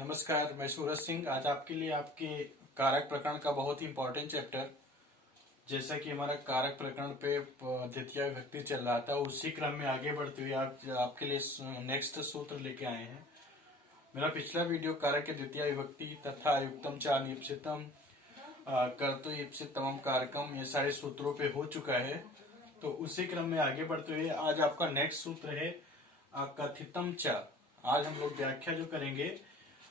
नमस्कार, मैं सूरज सिंह आज आपके लिए आपके कारक प्रकरण का बहुत ही इंपॉर्टेंट चैप्टर, जैसा कि हमारा कारक प्रकरण पे द्वितीय विभक्ति चल रहा था, उसी क्रम में आगे बढ़ते हुए आपके लिए नेक्स्ट सूत्र लेके आए हैं। मेरा पिछला वीडियो कारक के द्वितीय विभक्ति तथा युक्तम च अनिप्सितम कर्तु ईप्सितमम कारकम ये सारे सूत्रों पे हो चुका है। तो उसी क्रम में आगे बढ़ते हुए आज आपका नेक्स्ट सूत्र है अकथितम च। आज हम लोग व्याख्या जो करेंगे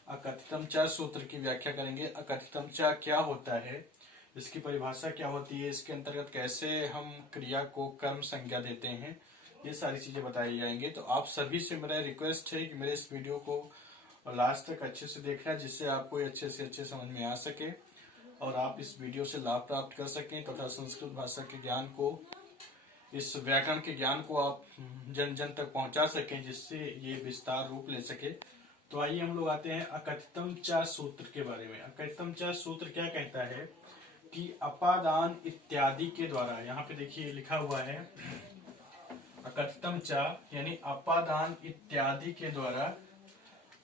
अकथितम च सूत्र की व्याख्या करेंगे। अकथितम च क्या होता है, इसकी परिभाषा क्या होती है, इसके अंतर्गत कैसे हम क्रिया को कर्म संज्ञा देते हैं, ये सारी चीजें बताई जाएंगी। तो आप सभी से मेरा रिक्वेस्ट है कि मेरे इस वीडियो को लास्ट तक अच्छे से देखना, जिससे आपको अच्छे से अच्छे समझ में आ सके और आप इस वीडियो से लाभ प्राप्त कर सकें तथा संस्कृत भाषा के ज्ञान को, इस व्याकरण के ज्ञान को आप जन जन तक पहुंचा सकें, जिससे ये विस्तार रूप ले सके। तो आइए हम लोग आते हैं अकथितम च सूत्र के बारे में। अकथितम च सूत्र क्या कहता है कि अपादान इत्यादि के द्वारा, यहाँ पे देखिए लिखा हुआ है अकथितम च यानी अपादान इत्यादि के द्वारा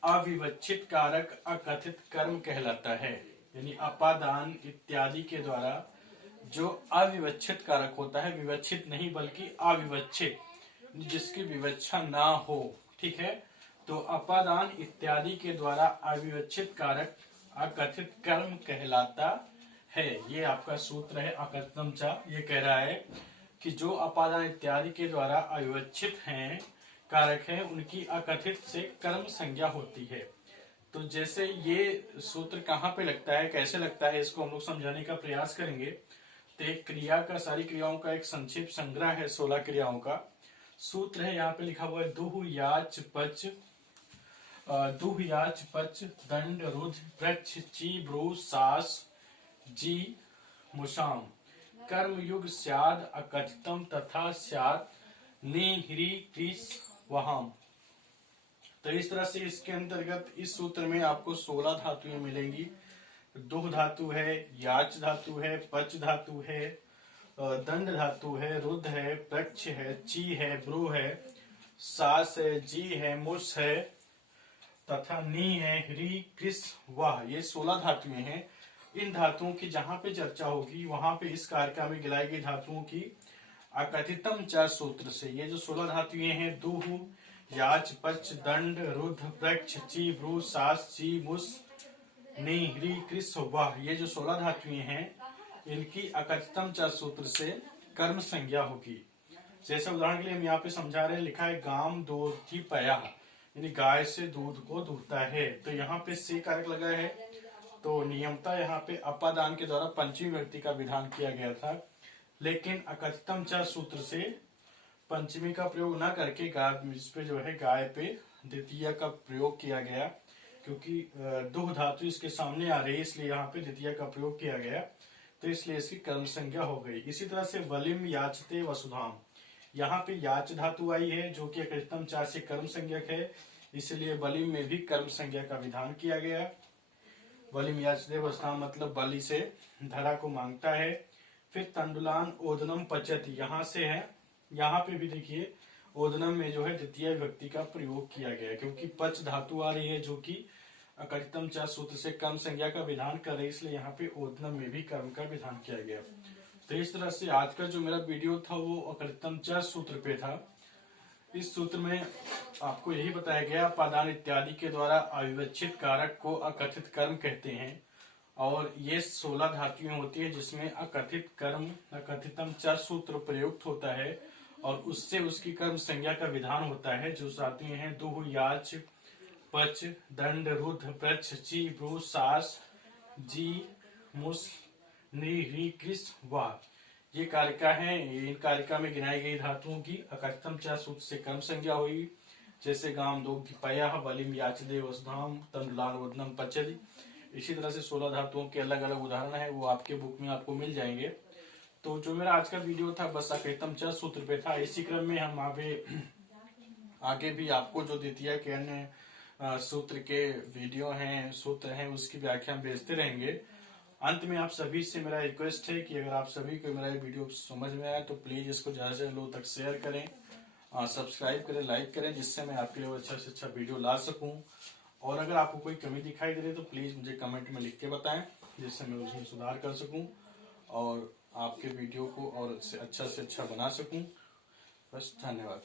अविवक्षित कारक अकथित कर्म कहलाता है। यानी अपादान इत्यादि के द्वारा जो अविवक्षित कारक होता है, विवक्षित नहीं बल्कि अविवक्षित, जिसकी विवक्षा ना हो, ठीक है। तो अपादान इत्यादि के द्वारा अविवक्षित कारक अकथित कर्म कहलाता है। ये आपका सूत्र है अकथितम च। ये कह रहा है कि जो अपादान इत्यादि के द्वारा अविवक्षित हैं कारक हैं, उनकी अकथित से कर्म संज्ञा होती है। तो जैसे ये सूत्र कहाँ पे लगता है, कैसे लगता है, इसको हम लोग समझाने का प्रयास करेंगे। तो एक क्रिया का, सारी क्रियाओं का एक संक्षिप्त संग्रह है, 16 क्रियाओं का सूत्र है। यहाँ पे लिखा हुआ है दुह याच पच दंड रुध प्रक्ष ची ब्रू सास जी मुषाम कर्म युग स्याद अकथितम तथा स्याद निह्री क्रिस वहाम। तो इस तरह से इसके अंतर्गत इस सूत्र में आपको 16 धातुएं मिलेंगी। दुह धातु है, याच धातु है, पच धातु है, दंड धातु है, रुद्ध है, प्रक्ष है, ची है, ब्रू है, सास है, जी है, मुस है तथा नी है, ह्री कृस वाह। ये 16 धातुएं हैं। इन धातुओं की जहां पे चर्चा होगी वहां पे इस कार्यक्रम में गिलाई गई धातुओं की अकथितम च सूत्र से, ये जो 16 धातुएं हैं, दुह याच पच दंड रुद्ध प्रक्ष ची ब्रू सास ची मुस नी ह्री कृस वाह, ये जो 16 धातुएं हैं, इनकी अकथितम च सूत्र से कर्म संज्ञा होगी। जैसे उदाहरण के लिए हम यहाँ पे समझा रहे हैं, लिखा है गाम दूध पया, यानी गाय से दूध को दूहता है। तो यहाँ पे से कारक लगा है, तो नियमता यहाँ पे अपादान के द्वारा पंचमी व्यक्ति का विधान किया गया था। लेकिन अकथितम च सूत्र से पंचमी का प्रयोग न करके इस पे जो है गाय पे द्वितीय का प्रयोग किया गया, क्योंकि दुह धातु इसके सामने आ रही है, इसलिए यहाँ पे द्वितीय का प्रयोग किया गया। तो इसलिए इसकी कर्म संज्ञा हो गई। इसी तरह से वलिम याचते वसुधाम, यहाँ पे याच धातु आई है जो कि अकथितम च से कर्म संज्ञक है, इसलिए वलिम में भी कर्म संज्ञा का विधान किया गया। वलिम याचते वसुधाम मतलब बलि से धरा को मांगता है। फिर तंडुलान ओदनम पचति, यहाँ से है, यहाँ पे भी देखिए ओदनम में जो है द्वितीय विभक्ति का प्रयोग किया गया है, क्योंकि पच धातु आ रही है जो कि अकथितम च सूत्र से कर्म संज्ञा का विधान कर रही है, इसलिए यहाँ पे ओदनम में भी कर्म का विधान किया गया। तो इस तरह से आज का जो मेरा वीडियो था वो अकथितम च सूत्र पे था। इस सूत्र में आपको यही बताया गया, अपादान इत्यादि के द्वारा अविवक्षित कारक को अकथित कर्म कहते हैं, और ये 16 धातुएं होती है जिसमें अकथित कर्म अकथितम च सूत्र प्रयुक्त होता है, और उससे उसकी कर्म संज्ञा का विधान होता है। जो धातुएं हैं दुह याच पच दंड रुद्ध प्रक्ष ची ब्रू सास जी मुस नी ह्री कृस वाह, ये कारिका है। इन कारिका में गिनाई गई धातुओं की अकथितम च सूत्र से कर्म संज्ञा हुई। जैसे गाम दोग्ध पया, वलिम याचदे वसुधाम, तंडुलान ओदनम पचति। इसी तरह से 16 धातुओं के अलग अलग उदाहरण है, वो आपके बुक में आपको मिल जाएंगे। तो जो मेरा आज का वीडियो था बस अकथितम च सूत्र पे था। इसी क्रम में हम आगे भी आपको जो द्वितीय के अन्य सूत्र के वीडियो हैं, सूत्र हैं, उसकी व्याख्या भेजते रहेंगे। अंत में आप सभी से मेरा रिक्वेस्ट है कि अगर आप सभी को मेरा वीडियो समझ में आया तो प्लीज इसको ज्यादा से लोगों तक शेयर करें, सब्सक्राइब करें, लाइक करें, जिससे मैं आपके लिए अच्छा से अच्छा वीडियो ला सकूं और अगर आपको कोई कमी दिखाई दे रही है तो प्लीज मुझे कमेंट में लिख के बताएं, जिससे मैं उसमें सुधार कर सकूं और आपके वीडियो को और से अच्छा बना सकूं। बस, धन्यवाद।